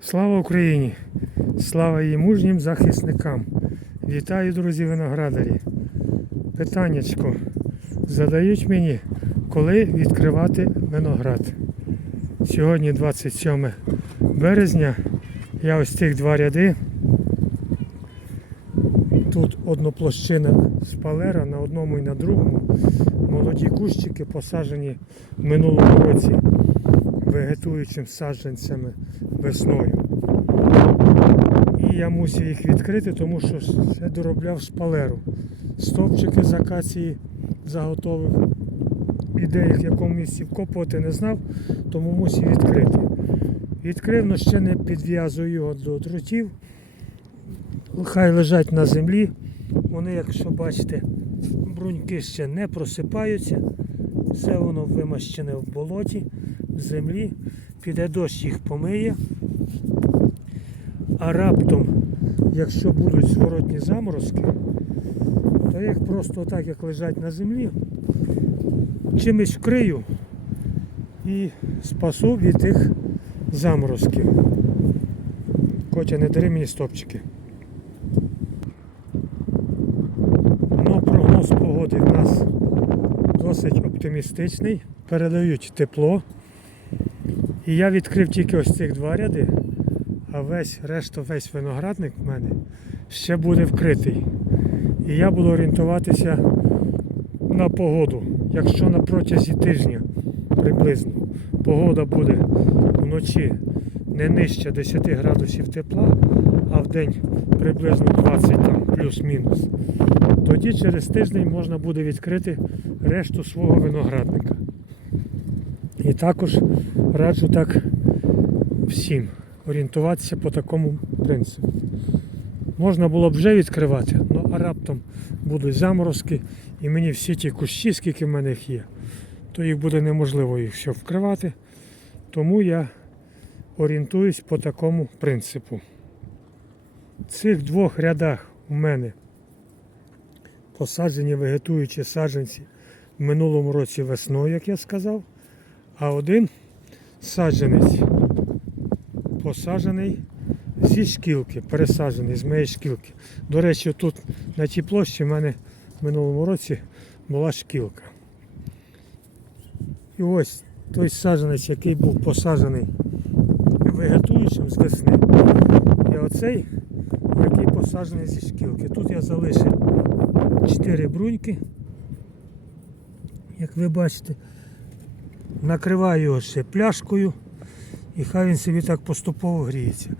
Слава Україні! Слава її мужнім захисникам! Вітаю, друзі, виноградарі! Питаннячко задають мені, коли відкривати виноград. Сьогодні 27 березня. Я ось цих два ряди. Тут одноплощина шпалера на одному і на другому. Молоді кущики посаджені в минулому році вегетуючим саджанцями весною. І я мусив їх відкрити, тому що це доробляв шпалеру. Стовпчики з акації заготовив. І їх в якому місці вкопувати не знав, тому мусив відкрити. Відкрив, але ще не підв'язую його до дротів. Хай лежать на землі. Вони, якщо бачите, бруньки ще не просипаються. Все воно вимащене в болоті, землі. Піде дощ їх помиє. А раптом, якщо будуть зворотні заморозки, то їх просто так, як лежать на землі, чимось вкрию і спасу від тих заморозків. Котя, не дари мені стопчики. Ну, прогноз погоди в нас досить оптимістичний. Передають тепло. І я відкрив тільки ось цих два ряди, а весь решта, весь виноградник в мене ще буде вкритий. І я буду орієнтуватися на погоду. Якщо на протязі тижня приблизно погода буде вночі не нижче 10 градусів тепла, а в день приблизно 20 там, плюс-мінус, тоді через тиждень можна буде відкрити решту свого виноградника. І також раджу так всім орієнтуватися по такому принципу. Можна було б вже відкривати, ну а раптом будуть заморозки, і мені всі ті кущі, скільки в мене їх є, то їх буде неможливо їх все вкривати. Тому я орієнтуюсь по такому принципу. В цих двох рядах у мене посаджені вегетуючі саджанці в минулому році весною, як я сказав, а один саджанець посаджений зі шкілки, пересаджений з моєї шкілки. До речі, тут на тій площі в мене в минулому році була шкілка. І ось той саджанець, який був посаджений вегетуючим з весни. І оцей, який посаджений зі шкілки. Тут я залишив 4 бруньки. Як ви бачите, накриваю його ще пляшкою і хай він собі так поступово гріється.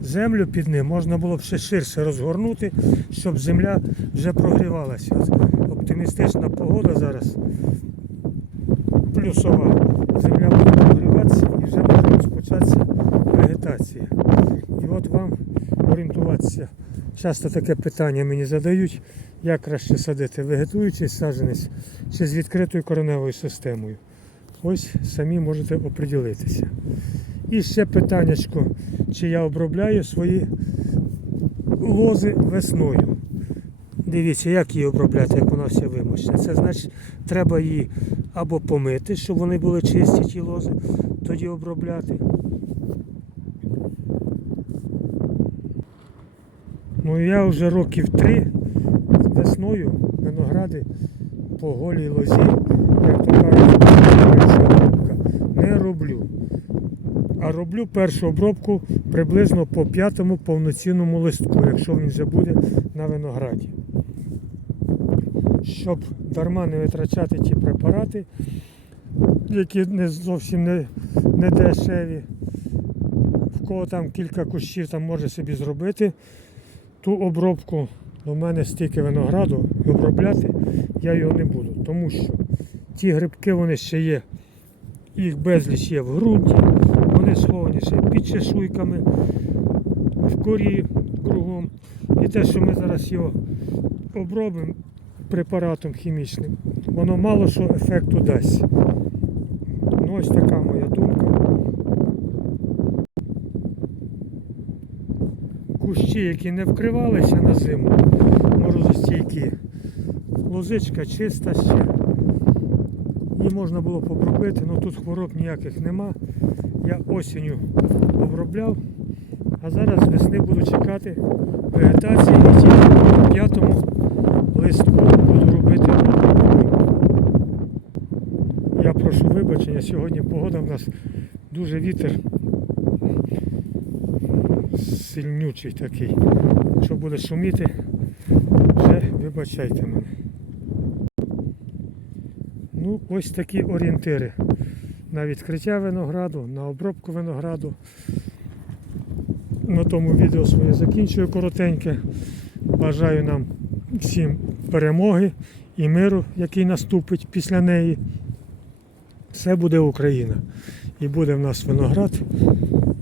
Землю під ним можна було б ще ширше розгорнути, щоб земля вже прогрівалася. Оптимістична погода зараз плюсова. Земля буде прогріватися і вже може розпочатися вегетація. І от вам орієнтуватися. Часто таке питання мені задають, як краще садити, вегетуючий саджанець чи з відкритою кореневою системою. Ось самі можете оприділитися. І ще питаннячко, чи я обробляю свої лози весною. Дивіться, як її обробляти, як вона вся вимощена. Це значить, треба її або помити, щоб вони були чисті, ті лози, тоді обробляти. Ну я вже років три весною виногради по голій лозі, як то кажуть, перша обробка, не роблю. А роблю першу обробку приблизно по п'ятому повноцінному листку, якщо він вже буде на винограді. Щоб дарма не витрачати ті препарати, які не зовсім не, не дешеві. В кого там кілька кущів там може собі зробити ту обробку. У мене стільки винограду обробляти я його не буду, тому що ті грибки вони ще є, їх безліч є в ґрунті, вони сховані ще під чешуйками, в корі кругом. І те, що ми зараз його обробимо препаратом хімічним, воно мало що ефекту дасть. Ну, ось така моя думка. Кущі, які не вкривалися на зиму, морозостійкі, лозичка чиста ще. Її можна було б обробити, але тут хвороб ніяких нема. Я осінню обробляв А зараз весни буду чекати вегетації і тільки по п'ятому листку буду робити. Я прошу вибачення, сьогодні погода в нас дуже вітер сильнючий такий. Якщо буде шуміти, вже вибачайте мене. Ну, ось такі орієнтири. На відкриття винограду, на обробку винограду. На тому відео своє закінчую коротеньке. Бажаю нам всім перемоги і миру, який наступить після неї. Все буде Україна. І буде в нас виноград,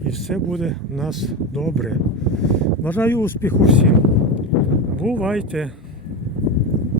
і все буде в нас добре. Бажаю успіху всім. Бувайте!